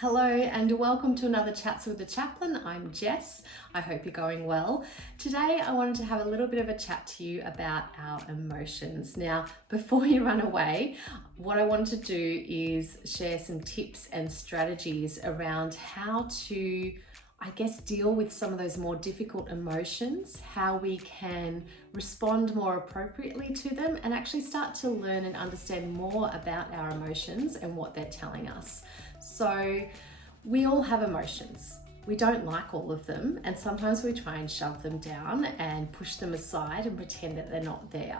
Hello and welcome to another Chats with the Chaplain. I'm Jess. I hope you're going well. Today I wanted to have a little bit of a chat to you about our emotions. Now, before you run away, what I wanted to do is share some tips and strategies around how to deal with some of those more difficult emotions, how we can respond more appropriately to them and actually start to learn and understand more about our emotions and what they're telling us. So we all have emotions. We don't like all of them, and sometimes we try and shove them down and push them aside and pretend that they're not there.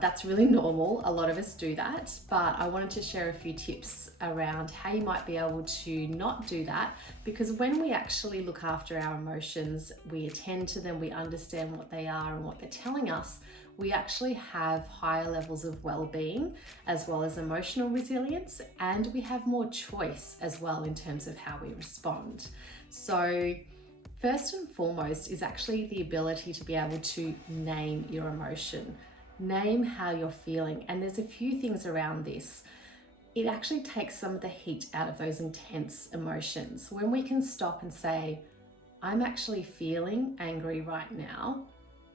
That's really normal. A lot of us do that, but I wanted to share a few tips around how you might be able to not do that, because when we actually look after our emotions, we attend to them, we understand what they are and what they're telling us, we actually have higher levels of well-being as well as emotional resilience, and we have more choice as well in terms of how we respond. So first and foremost is actually the ability to be able to name your emotion. Name how you're feeling, and there's a few things around this. It actually takes some of the heat out of those intense emotions. When we can stop and say, I'm actually feeling angry right now,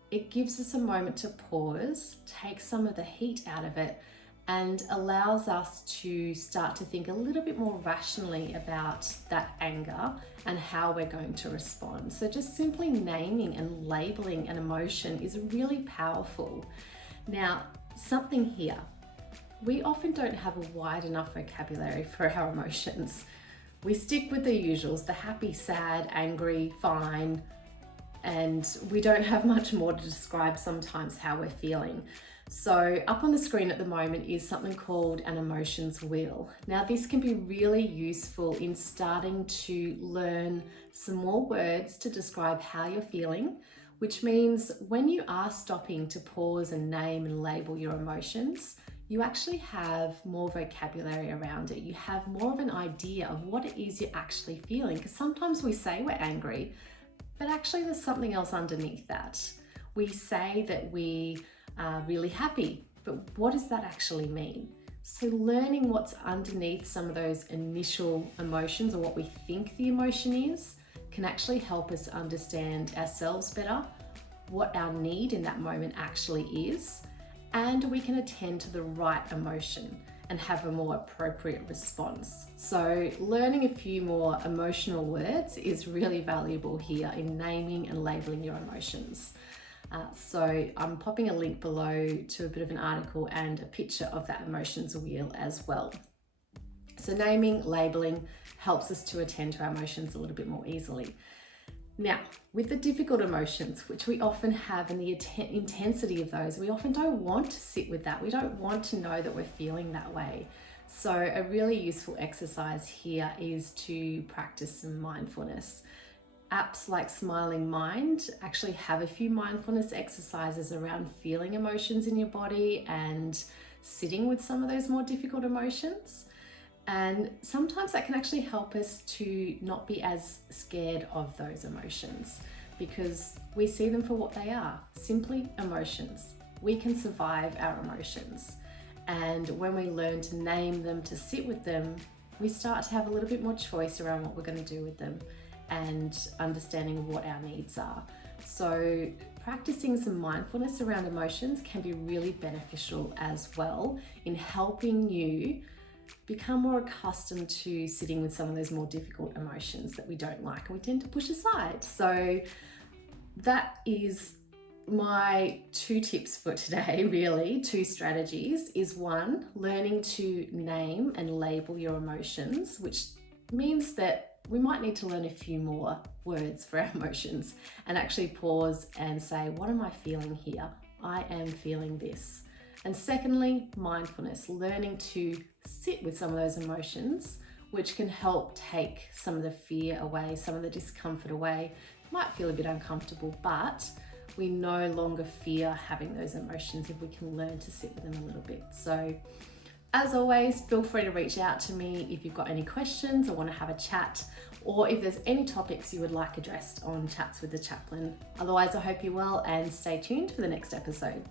it gives us a moment to pause, take some of the heat out of it, and allows us to start to think a little bit more rationally about that anger and how we're going to respond. So just simply naming and labeling an emotion is really powerful. Now, something here, we often don't have a wide enough vocabulary for our emotions. We stick with the usuals, the happy, sad, angry, fine, and we don't have much more to describe sometimes how we're feeling. So up on the screen at the moment is something called an emotions wheel. Now this can be really useful in starting to learn some more words to describe how you're feeling, which means when you are stopping to pause and name and label your emotions, you actually have more vocabulary around it. You have more of an idea of what it is you're actually feeling, because sometimes we say we're angry, but actually there's something else underneath that. We say that we are really happy, but what does that actually mean? So learning what's underneath some of those initial emotions, or what we think the emotion is, can actually help us understand ourselves better, what our need in that moment actually is, and we can attend to the right emotion and have a more appropriate response. So learning a few more emotional words is really valuable here in naming and labeling your emotions. So I'm popping a link below to a bit of an article and a picture of that emotions wheel as well. So naming, labeling helps us to attend to our emotions a little bit more easily. Now, with the difficult emotions, which we often have, and the intensity of those, we often don't want to sit with that. We don't want to know that we're feeling that way. So a really useful exercise here is to practice some mindfulness. Apps like Smiling Mind actually have a few mindfulness exercises around feeling emotions in your body and sitting with some of those more difficult emotions. And sometimes that can actually help us to not be as scared of those emotions, because we see them for what they are, simply emotions. We can survive our emotions. And when we learn to name them, to sit with them, we start to have a little bit more choice around what we're going to do with them and understanding what our needs are. So practicing some mindfulness around emotions can be really beneficial as well in helping you become more accustomed to sitting with some of those more difficult emotions that we don't like and we tend to push aside. So that is my 2 tips for today, really. 2 strategies is 1, learning to name and label your emotions, which means that we might need to learn a few more words for our emotions and actually pause and say, what am I feeling here? I am feeling this. And secondly, mindfulness, learning to sit with some of those emotions, which can help take some of the fear away, some of the discomfort away. It might feel a bit uncomfortable, but we no longer fear having those emotions if we can learn to sit with them a little bit. So as always, feel free to reach out to me if you've got any questions or want to have a chat, or if there's any topics you would like addressed on Chats with the Chaplain. Otherwise, I hope you're well and stay tuned for the next episode.